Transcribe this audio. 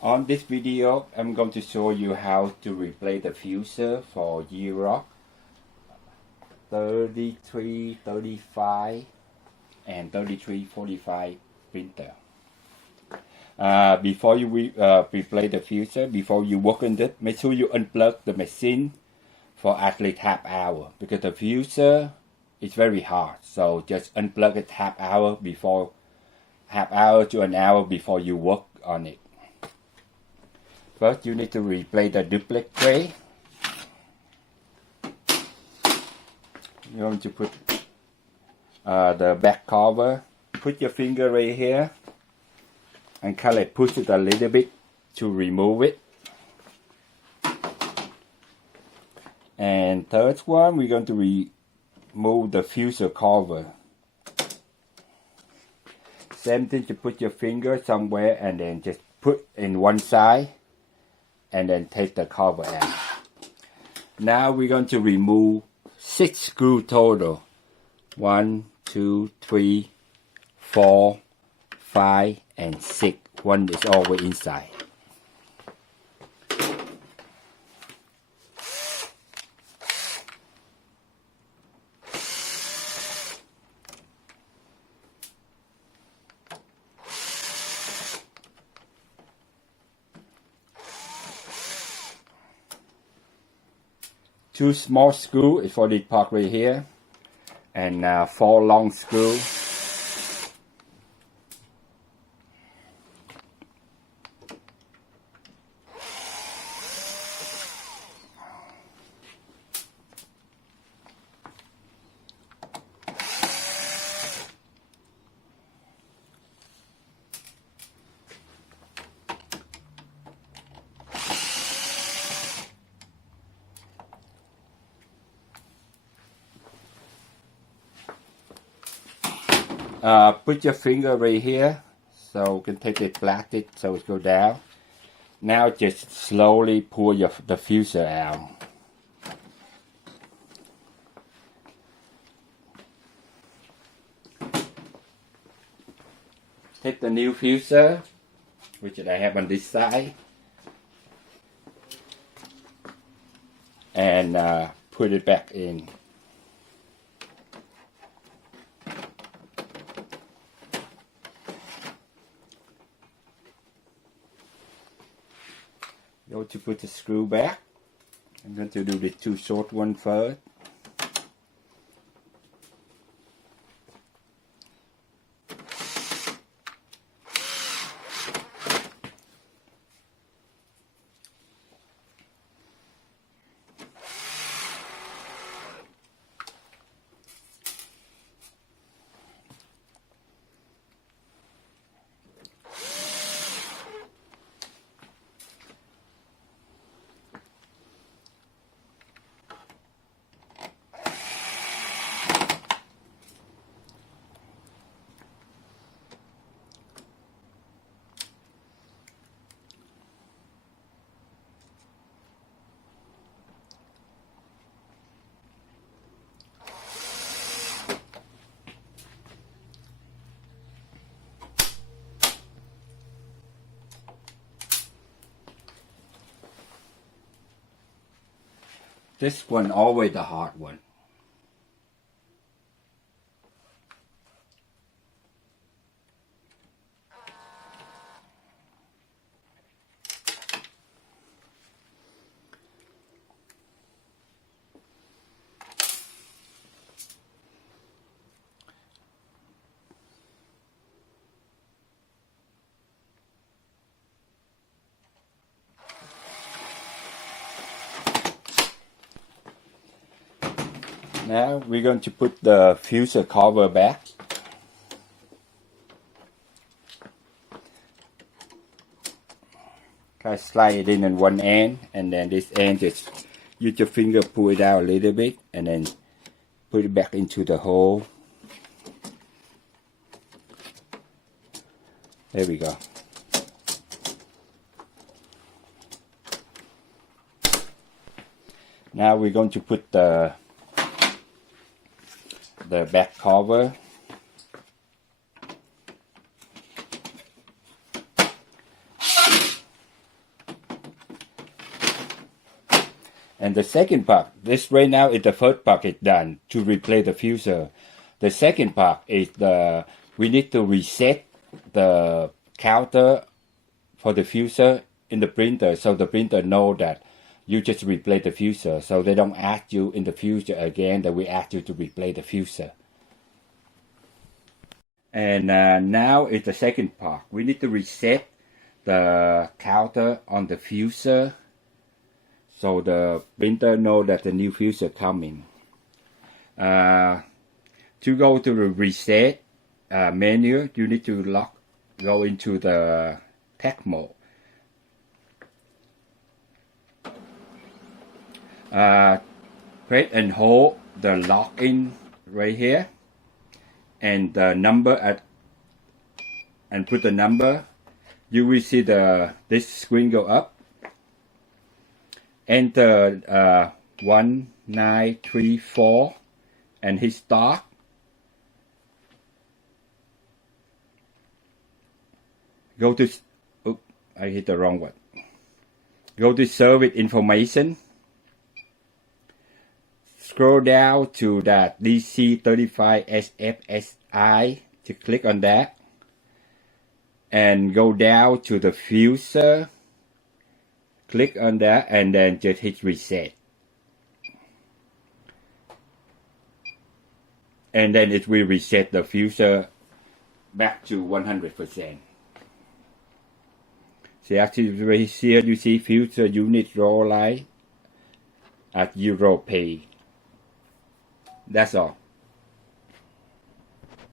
On this video, I'm going to show you how to replace the fuser for Xerox 3335 and 3345 printer. Before you replace the fuser, before you work on it, make sure you unplug the machine for at least half hour, because the fuser is very hard. So just unplug it half hour to an hour before you work on it. First, you need to replace the duplex tray. You're going to put the back cover. Put your finger right here and kind of push it a little bit to remove it. And third one, we're going to remove the fuser cover. Same thing, to put your finger somewhere and then just put in one side and then take the cover out. Now we're going to remove 6 screws total. 1, 2, 3, 4, 5, and 6. One is always inside. Two small screws is for the part right here, and 4 long screws. Put your finger right here, so you can take it flat it so it go down. Now just slowly pull the fuser out. Take the new fuser, which I have on this side, and put it back in. Go to put the screw back. I'm going to do the 2 short one first. This one always the hard one. Now we're going to put the fuser cover back. Kind of slide it in one end, and then this end just use your finger, pull it out a little bit, and then put it back into the hole. There we go. Now we're going to put the back cover. And the second part, this right now is the first part is done to replace the fuser. The second part is we need to reset the counter for the fuser in the printer, so the printer know that you just replace the fuser, so they don't ask you in the future again that we ask you to replace the fuser. And now is the second part. We need to reset the counter on the fuser, so the printer know that the new fuser coming. To go to the reset menu, you need to go into the tech mode. Press and hold the login right here, and the number and put the number. You will see this screen go up. Enter 1934 and hit start. Go to, oops, I hit the wrong one. Go to service information. Scroll down to that DC35SFSI, to click on that. And go down to the fuser. Click on that and then just hit reset. And then it will reset the fuser back to 100%. So actually right here you see fuser unit raw line at Euro pay. That's all.